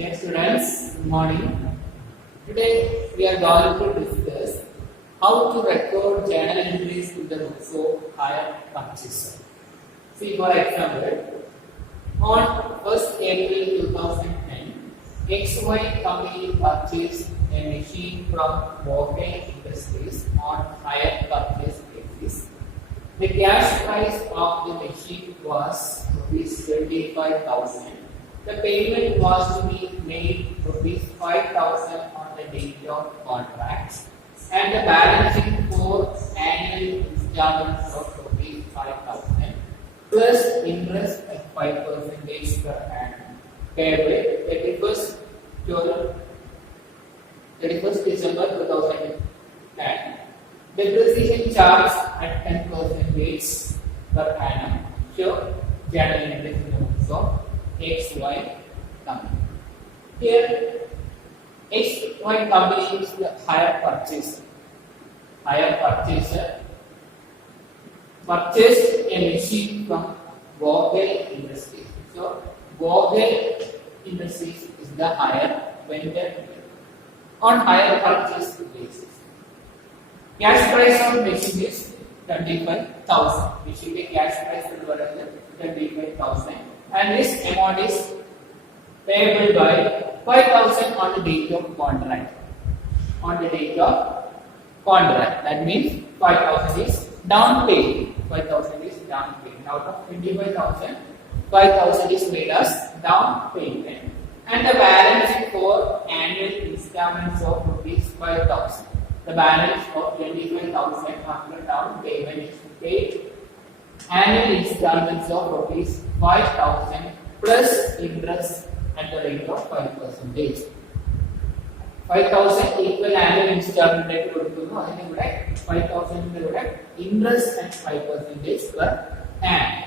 Dear students, good morning. Today we are going to discuss how to record journal entries in the books of hire purchaser. See, for example, on 1st April 2010, XY company purchased a machine from Morgan Industries on hire purchase basis. The cash price of the machine was rupees 25,000. The payment was to be made rupees 5,000 on the date of contract, and the balance sheet for annual installments of rupees 5,000 plus interest at 5% per annum payable 31st December 2010. Depreciation charge at 10% per annum. Sure, journal entries in the books of XY company. Here, XY company is the hire purchaser. Hire purchaser purchased a machine from Vogel Industries. So, Vogel Industries is the hire vendor on hire purchase basis. Cash price of machine is 25,000. Machine the cash price is 25,000, and this amount is payable by 5,000 on the date of contract. On the date of contract, that means 5,000 is down payment. 5,000 is down payment. Out of 25,000, 5,000 is made as down payment, and the balance for annual installments of rupees 5,000. The balance of 25,000 after down payment is paid annual installments of rupees 5,000 plus interest at the rate of 5%. 5,000 equal annual installment rate കൊടുക്കുന്നു. അതിനെ ഇവിടെ 5,000 ഇവിടെ interest at 5% per annum.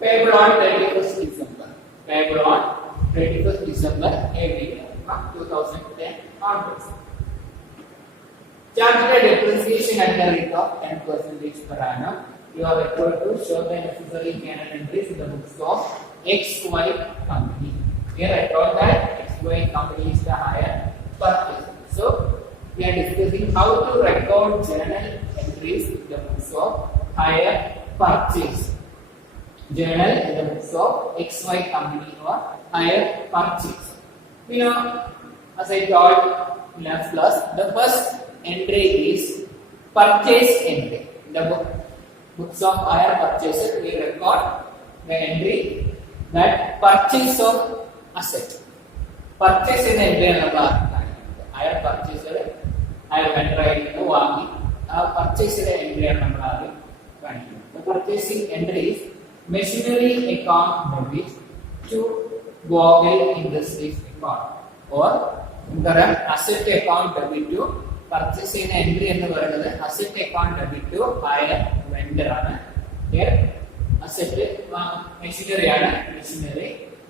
Payable on 31st December. Payable on 31st December every year from 2010 onwards. Charged depreciation at the rate of 10% per annum. You are required to show the necessary journal entries in the books of XY company. Here I told that XY company is the hire purchaser. So we are discussing how to record journal entries in the books of hire purchase. Journal in the books of XY company or hire purchase. You know, as I told in last class, the first entry is purchase entry. In the books of hire purchaser, we record the entry that purchase of asset. Purchase in the entry hire purchaser, hire vendor ആയിട്ട് വാങ്ങി ആ പർച്ചേസിന്റെ entry ആണ് നമ്മൾ ആദ്യം കാണിക്കുന്നത്. The purchasing entry is machinery account debit to Vogel Industries account, or നമുക്കറിയാം asset account debit to purchase ചെയ്യുന്ന entry എന്ന് പറയുന്നത് asset account debit to hire vendor ആണ്. Here asset machinery ആണ്,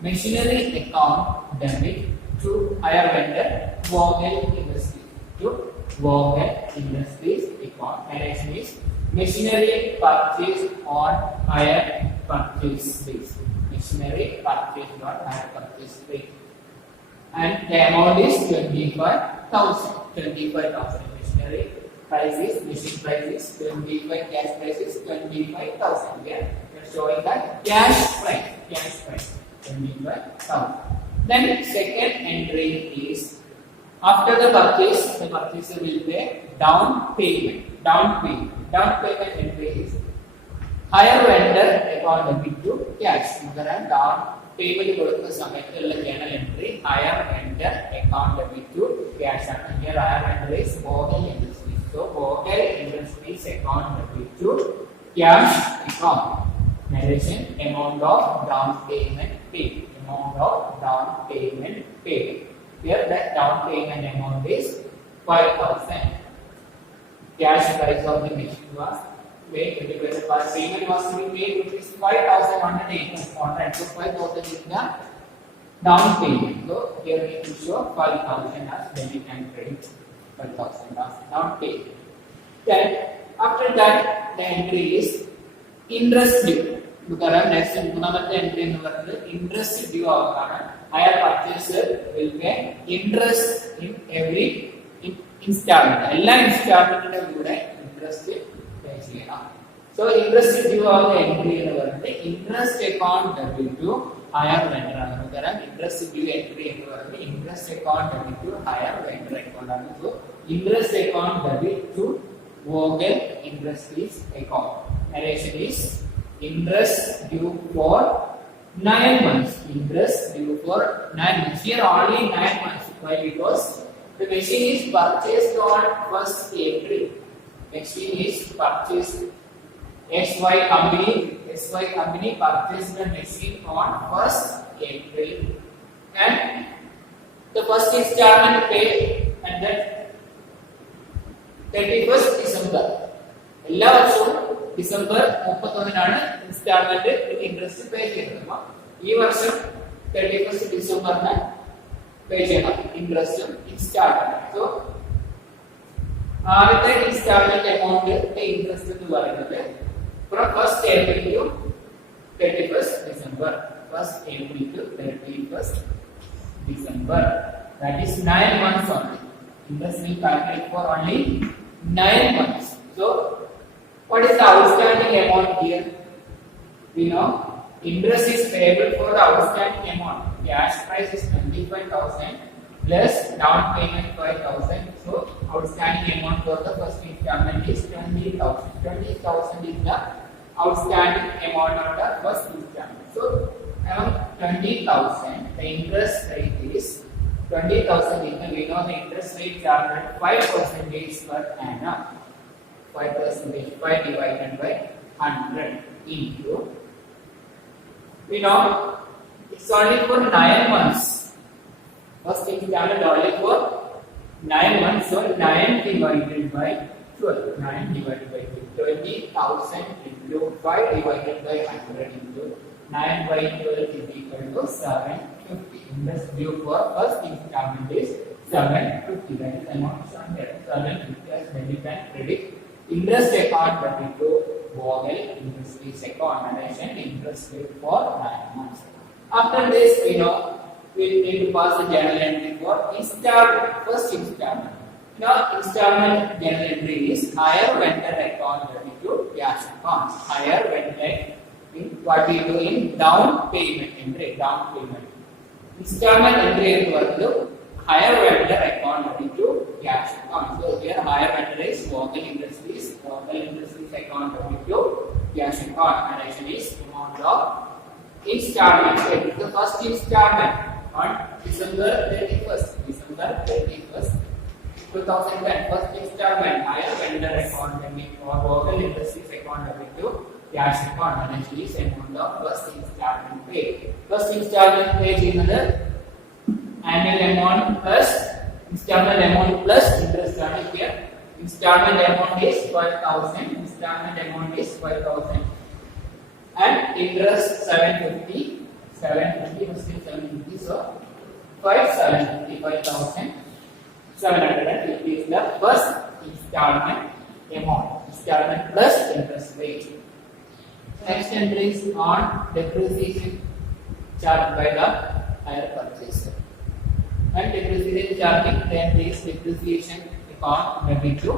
machinery account debit to hire vendor Vogel Industries, to Vogel Industries account. Narration is machinery purchased on hire purchase base. Machinery purchased on hire purchase base, and the amount is 25,000. 25,000 machinery price is, machine price is 25, cash price is 25,000. Here we are showing that cash price 25,000. Then second entry is after the purchase, the purchaser will pay down payment. Down payment entry is hire vendor account debit to cash. Down payment കൊടുക്കുന്ന സമയത്തുള്ള journal entry hire vendor account debit to cash ആണ്. Here hire vendor is Vogel Industries. So Vogel Industries account debit to cash account. Narration amount of down payment paid. Amount of down payment paid. Here that down payment amount is 5,000. Cash price of the machine was paid. Payment was to be paid rupees 5,000 on the date of contract. So 5,000 is the down payment. So here we can show 5,000 as debit and credit. 5,000 as down payment. Then after that the entry is interest due. നമുക്കറിയാം next മൂന്നാമത്തെ entry എന്ന് പറയുന്നത് interest due ആവുകയാണ്. Hire purchaser will pay interest in every instalment. എല്ലാ ഇൻസ്റ്റാൾമെന്റിന്റെ കൂടെ interest pay ചെയ്യണം. So interest due ആവുന്ന എൻട്രി എന്ന് പറയുന്നത് interest account debit to hire vendor ആണ്. നമുക്കറിയാം ഇൻട്രസ്റ്റ് ഡ്യൂ എൻട്രി എന്ന് പറയുന്നത് interest account debit to hire vendor account ആണ്. So interest account debit to Vogel Industries account. Narration is interest due for 9 months. Interest due for 9 months. Here only 9 months. Why? Because the machine is purchased on 1st April. Machine is purchased. SY company purchased the machine on 1st April, and the first installment paid and then 31st December. എല്ലാ വർഷവും December 31-നാണ് instalment interest പേ ചെയ്യുന്നത്. ഈ വർഷം 31st ഡിസംബറിന് പേ ചെയ്യണം ഇൻട്രസ്റ്റും instalment. So ആദ്യത്തെ instalment amount interest എന്ന് പറയുന്നത് from 1st April to 31st December. 1st April to 31st December. That is 9 months only. Interest will calculate for only 9 months. So, what is the outstanding amount here? We know interest is payable for the outstanding amount. Cash price is 25,000 plus down payment 5,000. So, outstanding amount for the first installment is 20,000. 20,000 is the outstanding amount of the first installment. So, around 20,000, the interest rate is 20,000 is we know the interest rate charged at 5% per annum. 5%, 5 divided by 100 into, we know it's only for 9 months. First installment only for 9 months, so 9 divided by 12. 9 divided by 12. 20,000 into 5 divided by 100 into 9 by 12 is equal to 750. Interest due for first installment is 750. That is amount shown here. 750 as debit and credit. Interest account debit to Vogel Industries account. Narration interest due for 9 months. After this, we know we need to pass the journal entry for installment. First installment. Now installment journal entry is higher vendor account debit to cash account. Higher vendor. What we do in down payment entry. Down payment. Installment entry into higher vendor account into cash account. So here higher vendor is Vogel Industries. Vogel Industries account into cash account. And actually is amount of installment. So it is the first installment on December 31st. December 31st, 2010. First installment higher vendor account or Vogel Industries account into cash account. And actually is amount of first installment paid. First installment paid in the annual amount plus installment amount plus interest on here. Installment amount is 5,000. Installment amount is 5,000 and interest 750. 750 was still 750. So 5,750 is the first installment amount. Installment plus interest rate. Next entry is on depreciation charged by the higher purchaser. And depreciation charging then is depreciation account debit to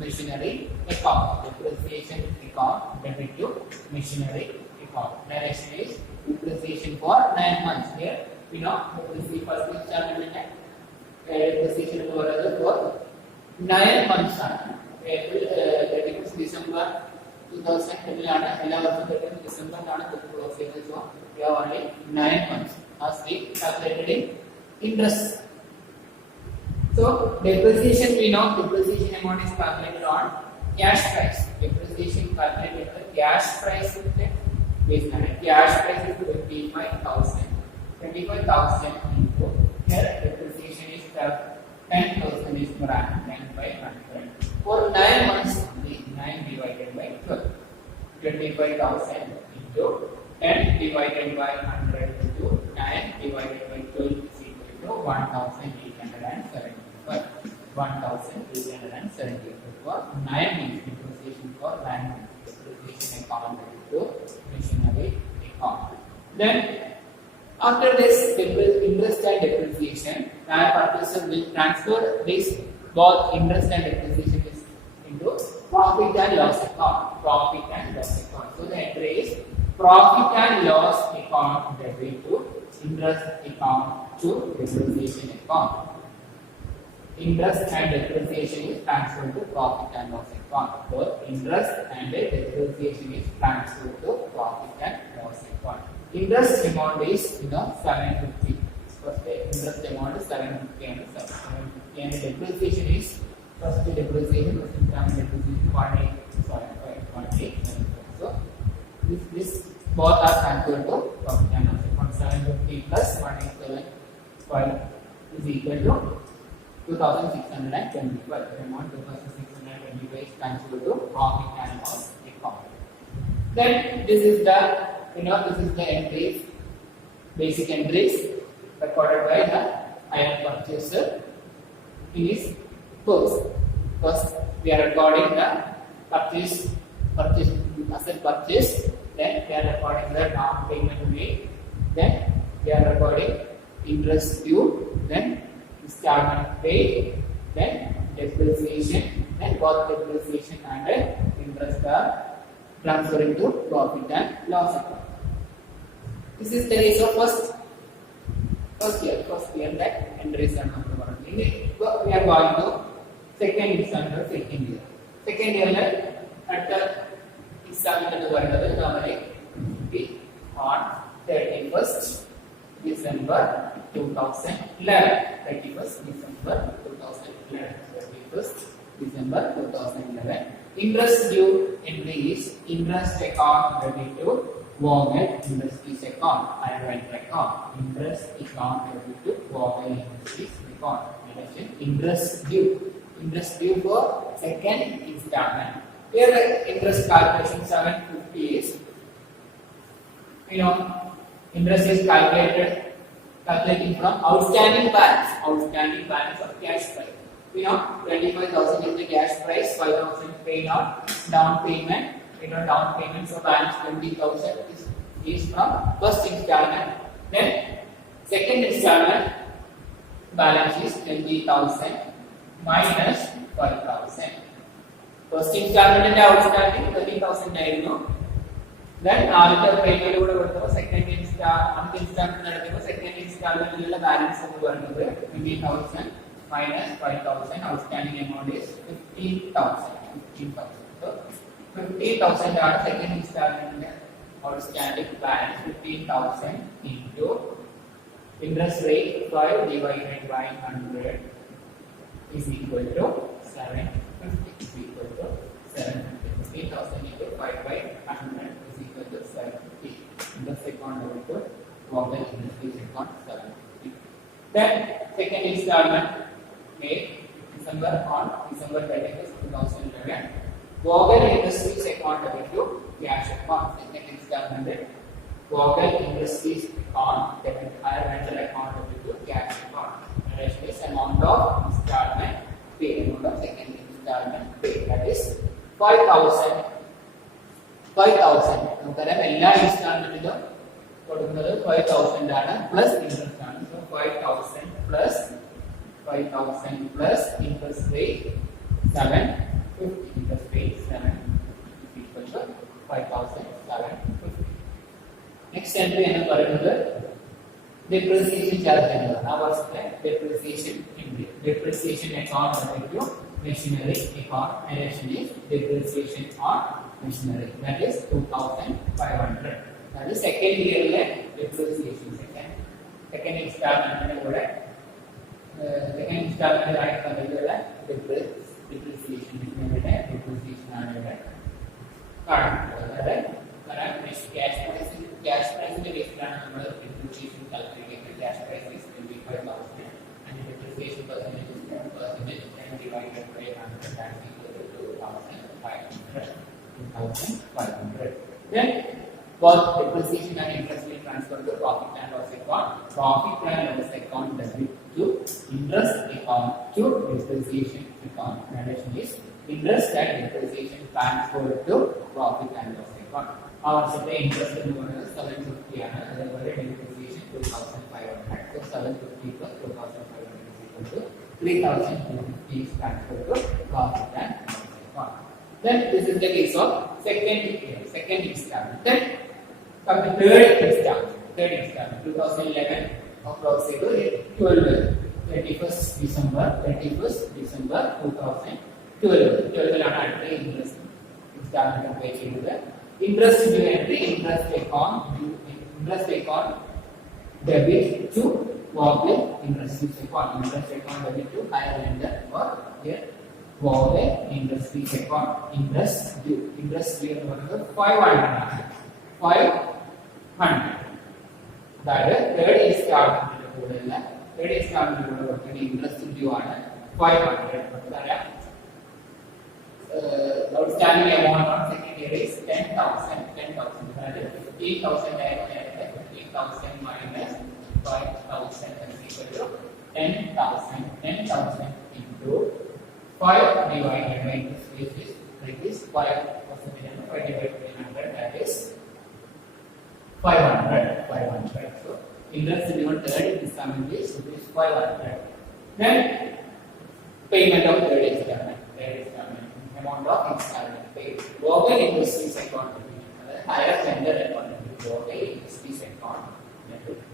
machinery account. Depreciation account debit to machinery account. Narration is depreciation for 9 months. Here we know depreciation first installment depreciation for 9 months. April, that is December 2010 ആണ് എല്ലാ വർഷവും ഡിസംബറിലാണ് close ചെയ്യുന്നത്. So we have only 9 months as we calculated in interest. So depreciation we know depreciation amount is calculated on cash price. Depreciation calculated the cash price based on cash price is 25,000. 25,000 into here depreciation is 10,000 is per annum. 10 by 100 for 9 months only. 9 divided by 12. 25,000 into 10 divided by 100 into 9 divided by 12 is equal to 1,875. 1,875 for 9 months depreciation for 9 months. Depreciation account to machinery account. Then after this interest and depreciation, purchaser will transfer this both interest and depreciation into profit and loss account. Profit and loss account. So the entry is profit and loss account debit to interest account to depreciation account. Interest and depreciation is transferred to profit and loss account. Both interest and depreciation is transferred to profit and loss account. Interest amount is 750. First interest amount is 750 and depreciation is first depreciation 1,875. So this both are transferred to profit and loss account. 750 plus 1,875 is equal to 2,625. The amount 2,625 is transferred to profit and loss account. Then this is the entries, basic entries recorded by the hire purchaser in his books. First, we are recording the asset purchase. Then we are recording the down payment made. Then we are recording interest due. Then installment paid. Then depreciation. Then both depreciation and interest are transferring to profit and loss account. This is the case of first year that entries are not recorded. We are going to second year. Second year at the installment normally on 31st December 2011. 31st December 2011. 31st December 2011. Interest due entry is interest account debit to Vogel Industries account and rent account. Interest account debit to Vogel Industries account. Interest due for second installment. Here the interest calculation 750 is interest is calculating from outstanding balance of cash price. 25,000 is the cash price, 5,000 paid on down payment. Down payment, so balance 20,000 is from first installment. Then second installment balance is 20,000 minus 5,000. First installment outstanding 20,000. Then after payment second installment second installment balance 20,000 minus 5,000. Outstanding amount is 15,000. So 15,000 are second installment outstanding balance 15,000 into interest rate 5 divided by 100 is equal to 750. Is equal to 750. 15,000 into 5 by 100 is equal to 750. Interest account over to Vogel Industries account 750. Then second installment made December 31st 2011. Vogel Industries account debit to cash account. Second installment Vogel Industries account debit higher rental account debit to cash account. And this amount of installment paid, amount of second installment paid, that is 5,000. 5,000. നമുക്കറിയാം എല്ലാ ഇൻസ്റ്റാൾമെന്റിലും കൊടുക്കുന്നത് 5,000 ആണ് plus interest ആണ്. So 5,000 plus interest rate 750. Interest rate 7 is equal to 5,750. Next entry എന്ന് പറയുന്നത് depreciation charge ആണ്. ആ വർഷത്തെ depreciation entry. Depreciation account to machinery account and actually depreciation on machinery, that is 2,500. That is second year depreciation. Second installment കൂടെ second installment ആയിട്ട് തന്നിട്ടുള്ള depreciation ആണ് ഇവിടെ കാണുന്നത്. അതായത് cash price ബേസിലാണ് നമ്മൾ depreciation കാൽക്കുലേറ്റ് ചെയ്യുന്നത്. Cash price is 25,000 and depreciation percentage is 10% and divided by 100, that is equal to 2,500. Then both depreciation and interest will transfer to profit and loss account. Profit and loss account debit to interest account to depreciation account. Relation is interest and depreciation transferred to profit and loss account. Our interest in 750 3,250 is transferred to profit and loss account. Then this is the case of second installment. Then come the third installment, 2011 approximately 31st December 2012. 12 ആണ് അടുത്ത interest instalment പേ ചെയ്യുന്നത്. Interest due entry interest account debit to Vogel Industries account. Interest account debit to higher lender or here Vogel Industries account. Interest due എന്ന് പറയുന്നത് 500. അതായത് third ഇൻസ്റ്റാൾമെന്റിന്റെ കൂടെയുള്ള interest due ആണ് 500. നമുക്കറിയാം outstanding amount on second year is 10,000. അതായത് 15,000 15,000 minus 5,000 is equal to 10,000. 10,000 into 5 divided by this is 5% and 5 divided by 100, that is 500. So interest given third installment is 500. Then payment of third installment amount of installment paid. Vogel Industries account higher lender account. Vogel Industries account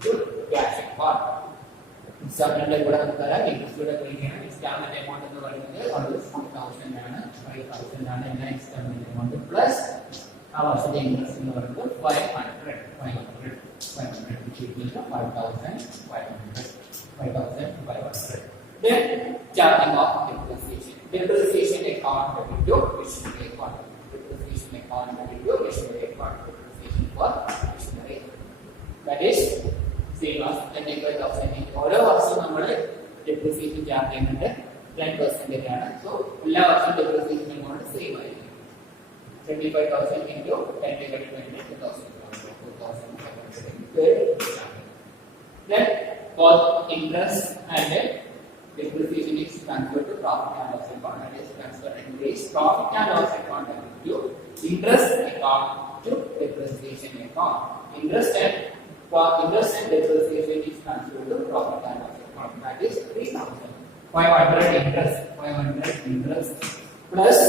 to cash account. Installment കൂടെ നമുക്കറിയാം interest കൂടെ കഴിക്കണം. Instalment amount എന്ന് പറയുന്നത് always 5,000 ആണ്. 5,000 ആണ് എല്ലാ instalment amount plus ആ വർഷത്തെ ഇൻട്രസ്റ്റ് എന്ന് പറയുന്നത് 500 which is equal to 5,500. Then charging of depreciation account debit to machinery account. Depreciation account debit to machinery account. Depreciation for machinery. That is same as 25,000. ഓരോ വർഷവും നമ്മൾ depreciation ചാർജ് ചെയ്യുന്നത് 10% ആണ്. So എല്ലാ വർഷവും depreciation amount സെയിം ആയിരിക്കും. 25,000 into 10 divided by 2,000. Then both interest and depreciation is transferred to profit and loss account. That is transfer increase profit and loss account to interest account to depreciation account. Interest and depreciation is transferred to profit and loss account. That is 3,500 interest plus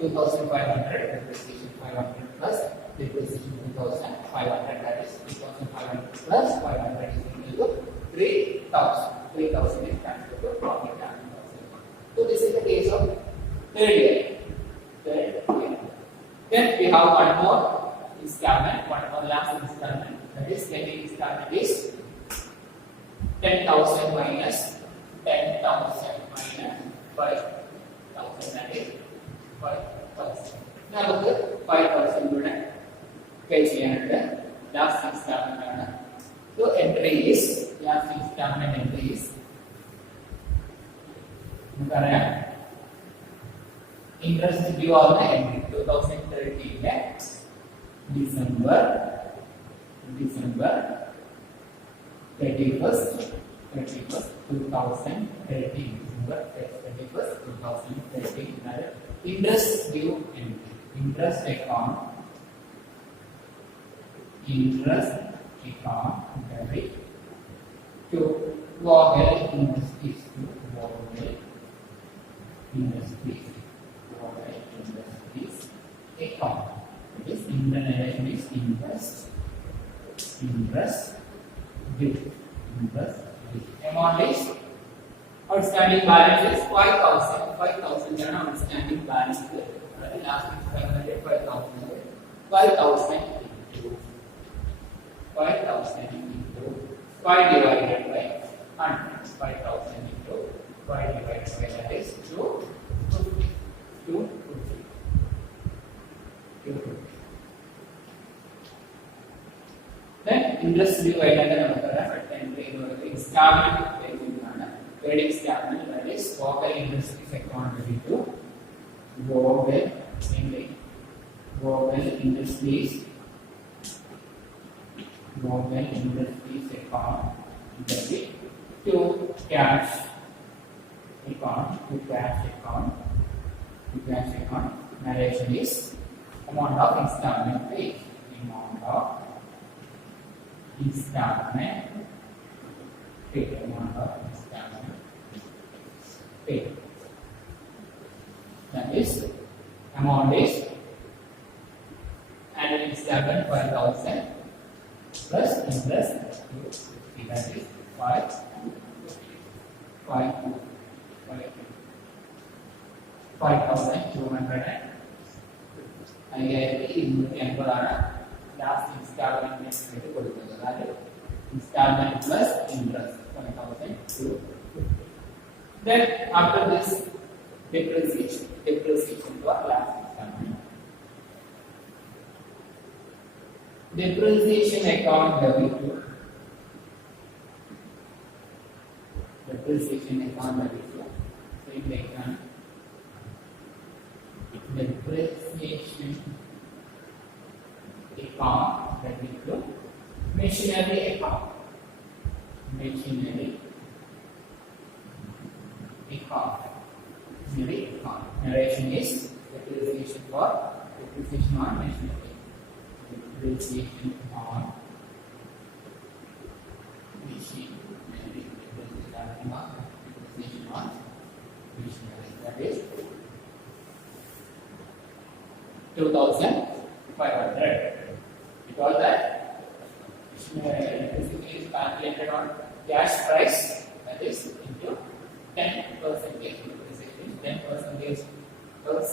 2,500 depreciation 500 plus depreciation 2,500. That is 3,500 plus 500 is equal to 3,000. 3,000 is transferred to profit and loss account. So this is the case of third year. Then we have one more installment, one more last installment. That is second installment is 10,000 minus 5,000. That is 5,000. Now look at 5,000 കൂടെ പേ ചെയ്യാനുണ്ട്. Last instalment ആണ്. So entry is last installment entry is നമുക്കറിയാം interest due ആവുന്ന entry 2013 December 31st 2013 December 31st 2013 interest due entry interest account debit to Vogel Industries account. It is international is interest due. Amount is outstanding balance is 5,000. 5,000 is outstanding balance. Last is 500. 5,000 into 5 divided by 100. 5,000 into 5 divided by that is 250. Then interest due ആയിട്ടാണ് നമുക്കറിയാം installment payment ആണ്. Third installment that is Vogel Industries account debit to Vogel Industries account debit to cash account. Narration is amount of installment paid. paid. That is amount is annual installment 5,000 plus interest 250. That is 5,200 ആണ് last installment കൊടുക്കുന്നത്. അതായത് installment plus interest 5,250. Then after this depreciation to our last installment. Depreciation account debit to depreciation account debit to same account depreciation account debit to machinery account. Machinery account. Narration is depreciation for depreciation on machinery. Depreciation on machinery. Depreciation on machinery. That is 2,500. Because that machinery is calculated on cash price. That is into 10%. 10%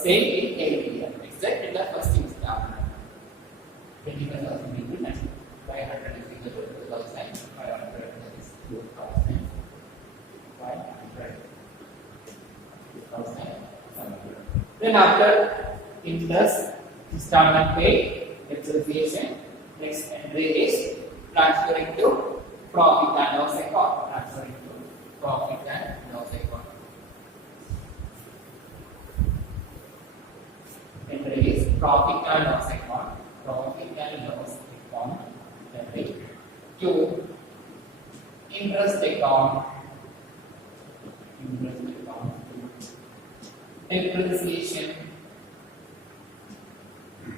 same in every year, except in the first installment. 25,000 into 500 is equal to 2,500. That is 2,500. Then after interest, installment paid, depreciation, next entry is transferring to profit and loss account. Transferring to profit and loss account. Entry is profit and loss account. Profit and loss account. Entry to interest account. Interest account. Depreciation.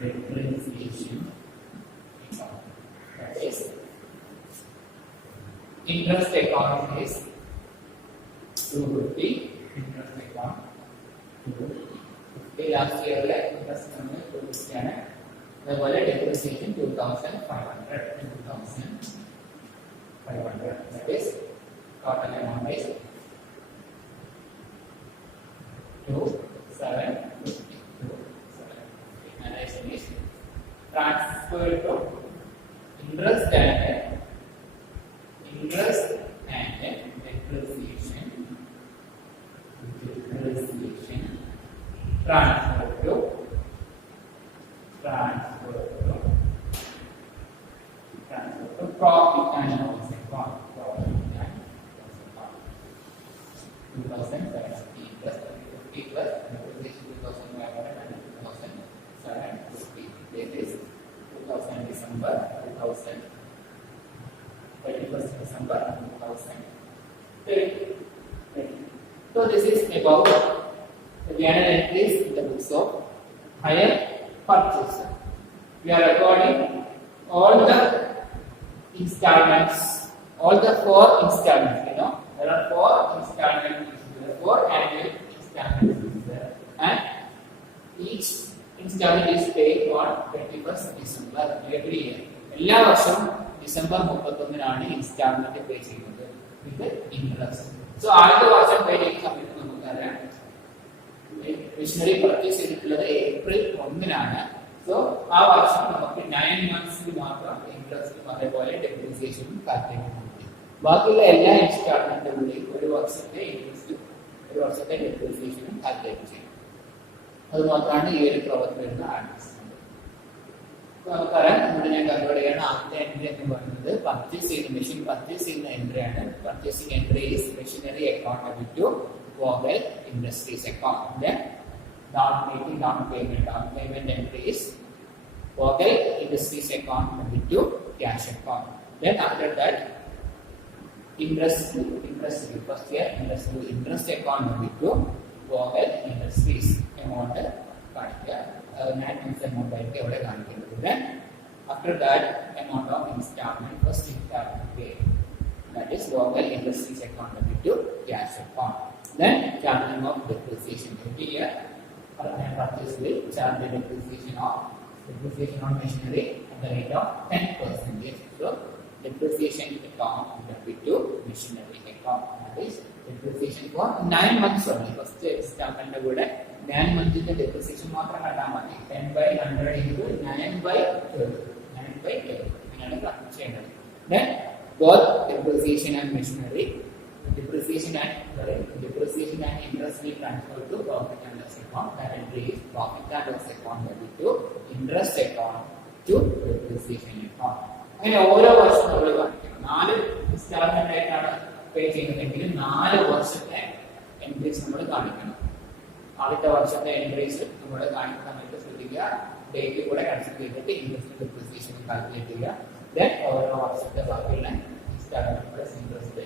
Depreciation account. That is interest account is 250. Interest account 250. Last year interest amount 250 ആണ്. അതുപോലെ depreciation 2,500. 2,500. That is total amount is 2,750. Narration is transfer to interest and depreciation. Transfer to profit and loss account. 2,750 plus 50 plus depreciation 2,500 and 2,750. This is 2,000 December 2000. 31st December 2030. So this is about the journal entries in the books of hire purchase. We are recording all the installments, all the 4 installments. There are 4 installments, there are 4 annual installments there, and each installment is paid on 21st December every year. എല്ലാ വർഷവും December 31 instalment പേ ചെയ്യുന്നത് with interest. So ആദ്യത്തെ വർഷം പേ ചെയ്യുന്ന സമയത്ത് നമുക്കറിയാം machinery purchase ചെയ്തിട്ടുള്ളത് April 1 so ആ വർഷം നമുക്ക് 9 മന്ത്സിൽ മാത്രം ഇൻട്രസ്റ്റും അതേപോലെ ഡെപ്രീസിയേഷനും കാൽക്കുലേറ്റ് ചെയ്യും. ബാക്കിയുള്ള എല്ലാ ഇൻസ്റ്റാൾമെന്റുകളിലും ഒരു വർഷത്തെ ഇൻട്രസ്റ്റും ഒരു വർഷത്തെ ഡെപ്രീസിയേഷനും കാൽക്കുലേറ്റ് ചെയ്യും. അത് മാത്രമാണ് ഈ ഒരു പ്രവർത്തി വരുന്ന ആർട്ടിസ്റ്റ്. നമുക്കറിയാം ഇവിടെ ഞാൻ കൺവേർട്ട് ചെയ്യണം. ആദ്യത്തെ എൻട്രി എന്ന് പറയുന്നത് പർച്ചേസ് ചെയ്യുന്ന മെഷീൻ പർച്ചേസ് ചെയ്യുന്ന എൻട്രി ആണ്. പർച്ചേസിംഗ് entry is machinery account debit to Vogel Industries account. Then down payment entry is Vogel Industries account debit to cash account. Then after that interest first year interest account debit to Vogel Industries amount കാണിക്കുക. ഞാൻ amount ആയിട്ട് ഇവിടെ കാണിക്കുന്നത്. Then after that amount of installment first installment pay, that is Vogel Industries account debit to cash account. Then charging of depreciation. Every year, purchase will charge the depreciation on machinery at the rate of 10%. So depreciation account debit to machinery account. That is depreciation for 9 months only. First installment കൂടെ 9 months depreciation മാത്രം കണ്ടാൽ മതി. 10/100 into 9/12. 9/12. അങ്ങനെയാണ് connect ചെയ്യേണ്ടത്. Then both depreciation and machinery, depreciation and interest will transfer to profit and loss account. That entry is profit and loss account debit to interest account to depreciation account. അങ്ങനെ ഓരോ വർഷവും നമ്മൾ കാണിക്കണം. 4 instalment ആയിട്ടാണ് പേ ചെയ്യുന്നതെങ്കിൽ 4 വർഷത്തെ entries നമ്മൾ കാണിക്കണം. ആദ്യത്തെ വർഷത്തെ എൻട്രീസ് നമ്മൾ കാണിക്കുന്ന സമയത്ത് ശ്രദ്ധിക്കുക, ഡേറ്റ് കൂടെ കൺസിഡർ ചെയ്തിട്ട് ഇൻട്രസ്റ്റ് ഡെപ്രിസിയേഷൻ കാൽക്കുലേറ്റ് ചെയ്യുക. ദെൻ ഓരോ വർഷത്തെ ബാക്കിയുള്ള ഇൻസ്റ്റാൾമെന്റ് പ്ലസ് ഇൻട്രസ്റ്റ്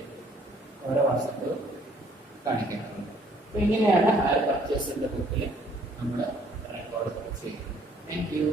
ഓരോ വർഷത്തും കാണിക്കാറുണ്ട്. അപ്പൊ ഇങ്ങനെയാണ് ഹയർ പർച്ചേസിന്റെ ബുക്കിൽ നമ്മൾ റെക്കോർഡ് ചെയ്യുന്നത്. Thank you.